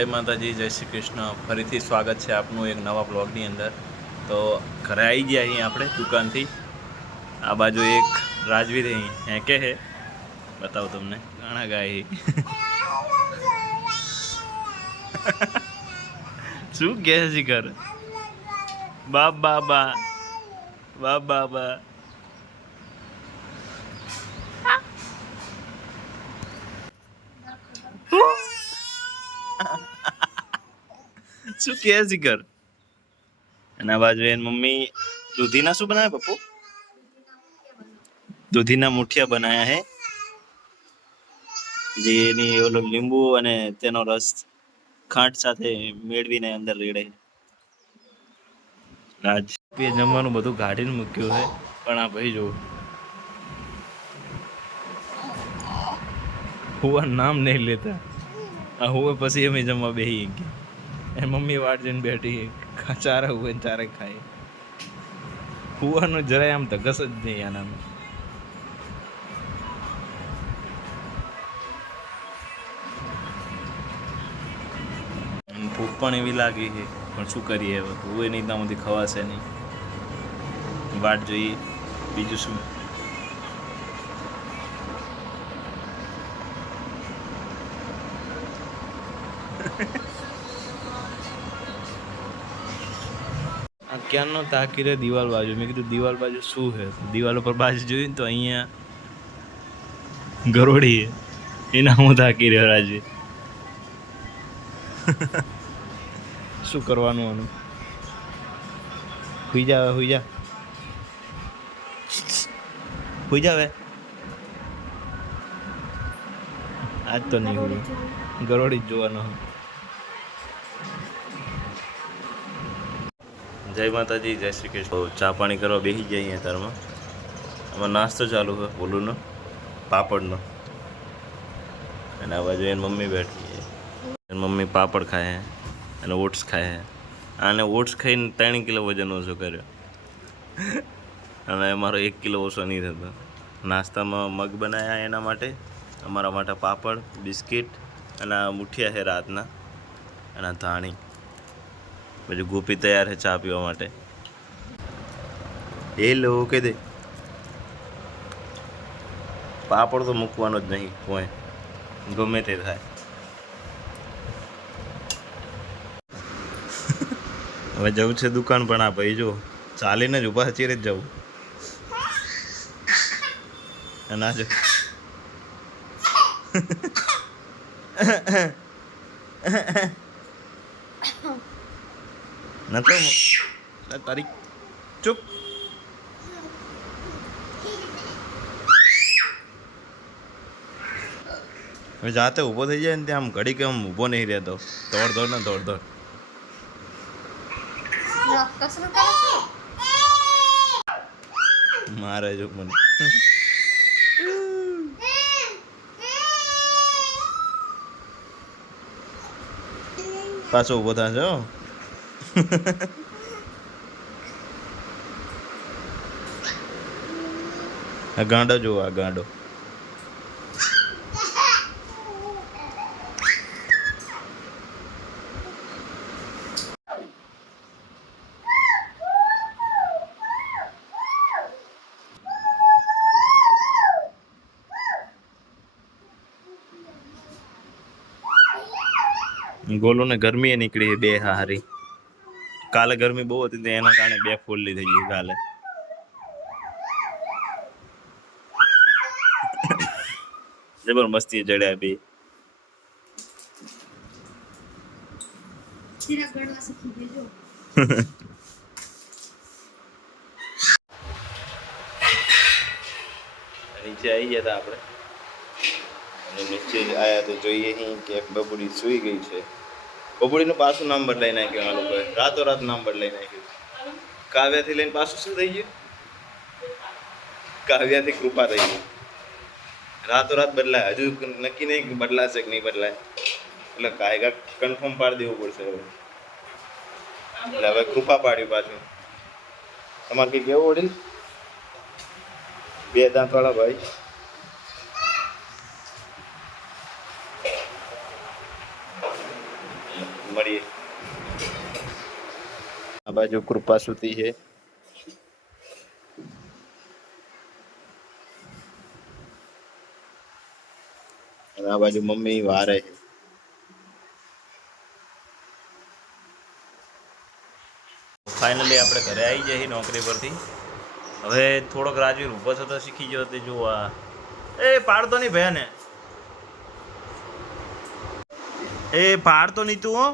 જય માતાજી, જય શ્રી કૃષ્ણ. ફરીથી સ્વાગત છે આપનું એક નવા બ્લોગની અંદર. તો ઘરે આવી ગયા અહીં આપણે દુકાનથી. આ બાજુ એક રાજવીર અહીં હેંકે હે, બતાવું તમને. ગાણા ગાય શું કહે છે ઘર? બાપ બાબા બાપ બાબા. શું કહે છે ઘર? એના બાજુ એની મમ્મી દૂધીના શું બનાવે પપ્પુ? દૂધીના મુઠિયા બનાયા હે, જે એની ઓલો લીંબુ અને તેનો રસ ખાંડ સાથે મેળવીને અંદર રેડે. આજ જમવાનું બધું કાઢીને મૂક્યું છે, પણ આ ભાઈ જો હુવા નામ નહીં લેતા. આ હુવે પછી અમે જમવા બેસી ગયા. એ મમ્મી વાટ જોઈને બેઠી, ચારે હુવે ને ચારે ખાય. હુવાનું જરાય આમ ધગસ જ નહીં આનામાં. ભૂખ પણ એવી લાગી છે, પણ શું કરીએ હવે? હુવે નહીં ત્યાં સુધી ખવાશે નહીં. વાટ જોઈએ, બીજું શું. આ ક્યાંનો તાકી રે દિવાલ બાજુ. મેં કીધું દિવાલ બાજુ શું છે? દિવાલ ઉપર બાજુ જોયું તો અહીંયા ગરોડી એના હું તાકી રહ્યો રાજે. શું કરવાનું આનું? હુઈ જા, હુઈ જા, હુઈ જા. આજ તો નહીં હોય, ગરોડી જ જોવાનો. જય માતાજી, જય શ્રી કૃષ્ણ. ચા પાણી કરવા બેસી ગયા અહીંયા તારમાં. આમાં નાસ્તો ચાલુ છે ઓલુનો, પાપડનો. અને આ બાજુ એની મમ્મી બેઠી છે. એની મમ્મી પાપડ ખાય છે અને ઓટ્સ ખાય છે. આને ઓટ્સ ખાઈને 3 કિલો વજન ઓછો કર્યો, અને અમારો 1 કિલો ઓછો નહીં થતો. નાસ્તામાં મગ બનાવ્યા એના માટે, અમારા માટે પાપડ, બિસ્કિટ અને આ મુઠિયા છે રાતના, અને ધાણી. પછી ગોપી તૈયાર છે ચા પીવા માટે. હેલો કે દે. પાપડ તો મૂકવાનો જ નહીં કોઈ, ગમે તે થાય. હવે જવું છે દુકાન, પણ આ ભાઈ જો ચાલીને જ ઊભા ચીરે જ જવું. ના જો નતો તારી ચૂપ. હવે જાતે ઊભો થઈ જાય ને ત્યાં આમ ઘડી કે આમ ઊભો નહીં રહેતો. દોડ દોડ ને દોડ દોડ. મારે જો મને પાછો ઊભો થશે. આ ગાંડો જો, આ ગાંડો. ગોલો ને ગરમી એ નીકળી બે હારી. કાલે ગરમી બહુ હતી, તો એના કારણે 2 ફોલ્લી થઈ ગઈ કાલે. જબરમસ્તી જડ્યા બે. નીચે આવી ગયા હતા આપણે, અને નીચે આવ્યા તો જોઈએ કે બબુડી સૂઈ ગઈ છે. બબુડીનું પાછું નામ બદલાઈ નાખ્યું આ લોકોએ, રાતોરાત નામ બદલાઈ નાખ્યું. કાવ્યાથી લઈને પાછું શું થઈ ગયું? કાવ્યાથી કૃપા થઈ ગયું. રાતોરાત બદલાય. હજુ નક્કી નહીં બદલાશે કે નહીં બદલાય, એટલે કાયગા કન્ફર્મ પાડી દેવું પડશે હવે. એટલે હવે કૃપા પાડ્યું પાછું. તમારે કંઈ કેવું વડીલ? 2 દાંતવાળા ભાઈ. બાજુ કૃપા સુતી છે. અને આ બાજુ મમ્મી વારે છે. ફાઇનલી આપણે ઘરે આવી જઈએ નોકરી પરથી. હવે થોડોક રાજવીર ઊભો થતો શીખી ગયો તે જો આ એ પાડતો નહીં ભયા ને, એ પાડતો નહીં તું હો.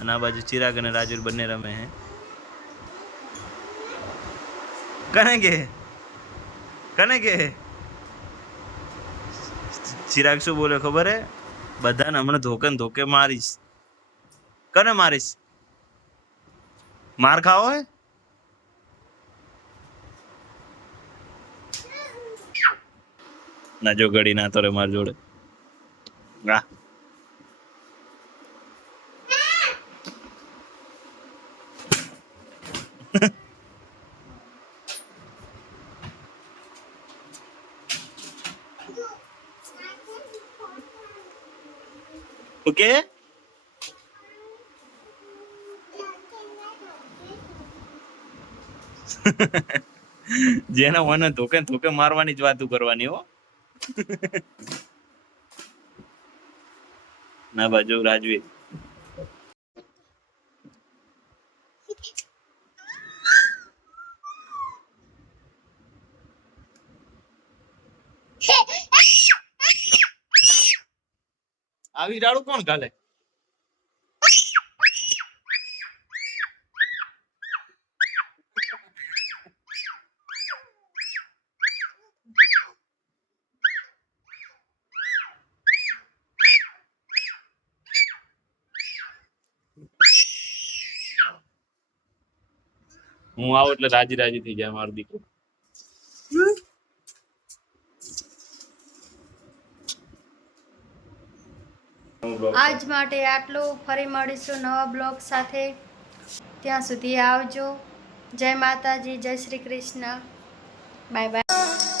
અને આ બાજુ ચિરાગ અને રાજવીર બંને રમે હે. કને કે ચિરાગ શું બોલે ખબર હે? બધાને હમણાં ધોકે મારીશ. કને મારીશ? માર ખાવો હે? ના જો ગડી ના તો રે માર જોડે. વાહ ઓકે. જેના મને ધોકે મારવાની જ વાતું કરવાની હો. ના બાજુ રાજવીર આવી રાડું કોણ ગાલે? હું આવું એટલે રાજી થઈ જાય મારો દીકરો. આજ માટે આટલું. ફરી મળીશું નવા બ્લોગ સાથે. ત્યાં સુધી આવજો. જય માતાજી, જય શ્રી કૃષ્ણ. Bye bye.